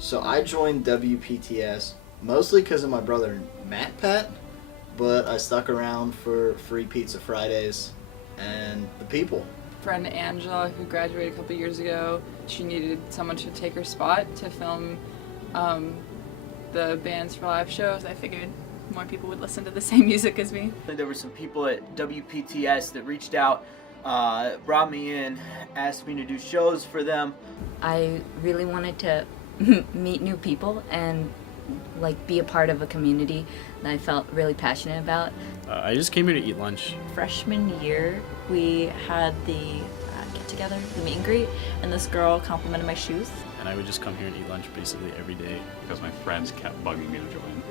So I joined WPTS mostly because of my brother Matt, but I stuck around for Free Pizza Fridays and the people. Friend Angela, who graduated a couple years ago, she needed someone to take her spot to film the bands for live shows. I figured more people would listen to the same music as me. There were some people at WPTS that reached out, brought me in, asked me to do shows for them. I really wanted to meet new people and like be a part of a community that I felt really passionate about. I just came here to eat lunch. Freshman year, we had the get-together, the meet and greet, and this girl complimented my shoes. And I would just come here and eat lunch basically every day. Because my friends kept bugging me to join.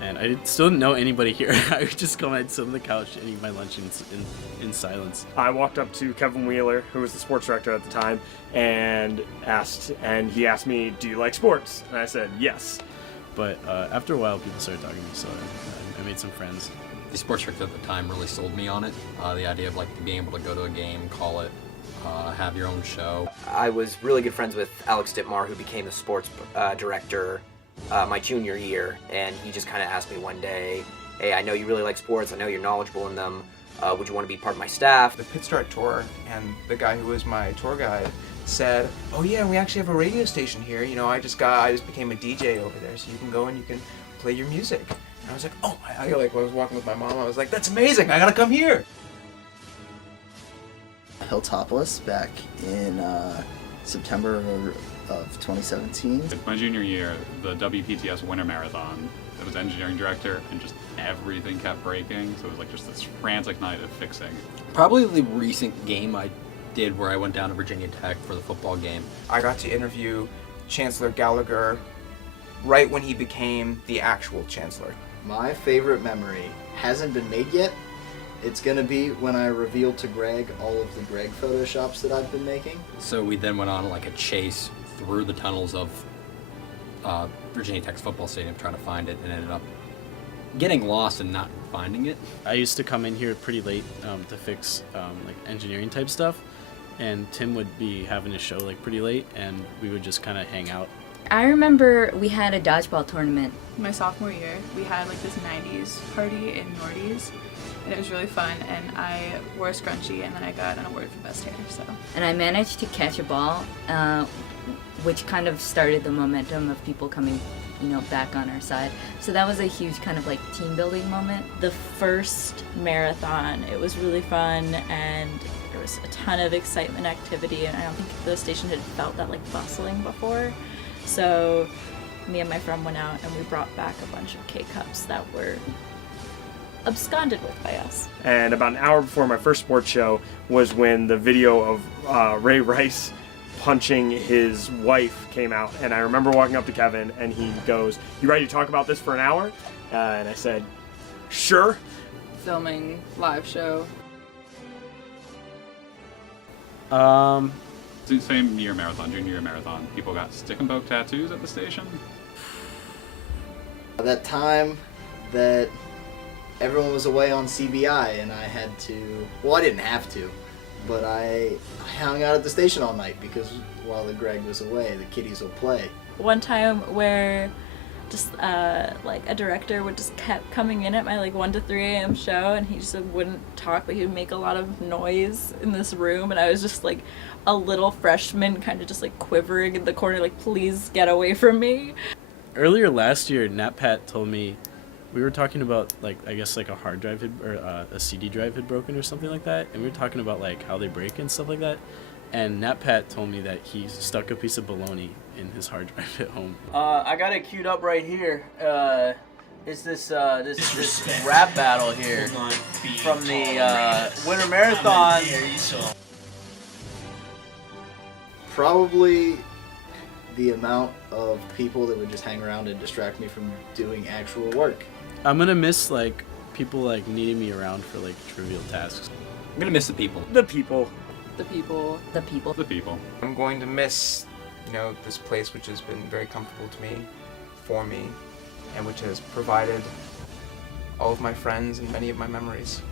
And I still didn't know anybody here. I would just come and sit on the couch and eat my lunch in silence. I walked up to Kevin Wheeler, who was the sports director at the time, and he asked me, "Do you like sports?" And I said, "Yes." But after a while, people started talking to me, so I made some friends. The sports director at the time really sold me on it. The idea of like being able to go to a game, call it, have your own show. I was really good friends with ALEC, who became the sports director my junior year, and he just kind of asked me one day, "Hey, I know you really like sports, I know you're knowledgeable in them, would you want to be part of my staff?" The Pit Start tour, and the guy who was my tour guide said, "Oh yeah, we actually have a radio station here, you know, I just became a DJ over there, so you can go and you can play your music." And I was like, "Oh," I was walking with my mom, I was like, "That's amazing, I gotta come here." Hilltopless back in September of 2017. My junior year, the WPTS Winter Marathon, I was engineering director, and just everything kept breaking, so it was like just this frantic night of fixing. Probably the recent game I did where I went down to Virginia Tech for the football game. I got to interview Chancellor Gallagher right when he became the actual chancellor. My favorite memory hasn't been made yet. It's gonna be when I revealed to Greg all of the Greg photoshops that I've been making. So we then went on like a chase through the tunnels of Virginia Tech's football stadium trying to find it, and ended up getting lost and not finding it. I used to come in here pretty late to fix like engineering type stuff, and Tim would be having his show like pretty late, and we would just kind of hang out. I remember we had a dodgeball tournament. My sophomore year, we had like this 90s party in Nordy's, and it was really fun, and I wore a scrunchie, and then I got an award for best hair, so. And I managed to catch a ball, which kind of started the momentum of people coming, you know, back on our side. So that was a huge kind of like team building moment. The first marathon, it was really fun, and there was a ton of excitement, activity, and I don't think the station had felt that like bustling before. So me and my friend went out and we brought back a bunch of K-Cups that were absconded with by us. And about an hour before my first sports show was when the video of Ray Rice punching his wife came out, and I remember walking up to Kevin and he goes, "You ready to talk about this for an hour?" And I said, "Sure." Filming live show. Same year marathon, junior year marathon, people got stick and poke tattoos at the station. That time that everyone was away on CBI and I had to, well, I didn't have to, but I hung out at the station all night because while the Greg was away, the kiddies will play. One time where just like a director would just kept coming in at my like 1 to 3 a.m. show, and he just wouldn't talk, but he would make a lot of noise in this room, and I was just like a little freshman kind of just like quivering in the corner, like, please get away from me. Earlier last year, NatPat told me, we were talking about like, I guess like a hard drive or a CD drive had broken or something like that, and we were talking about like how they break and stuff like that, and NatPat told me that he stuck a piece of bologna in his hard drive at home. I got it queued up right here. It's this rap battle here from the Winter Marathon. Probably the amount of people that would just hang around and distract me from doing actual work. I'm gonna miss like people like needing me around for like trivial tasks. I'm gonna miss the people. The people. The people. The people. The people. I'm going to miss, you know, this place which has been very comfortable to me, for me, and which has provided all of my friends and many of my memories.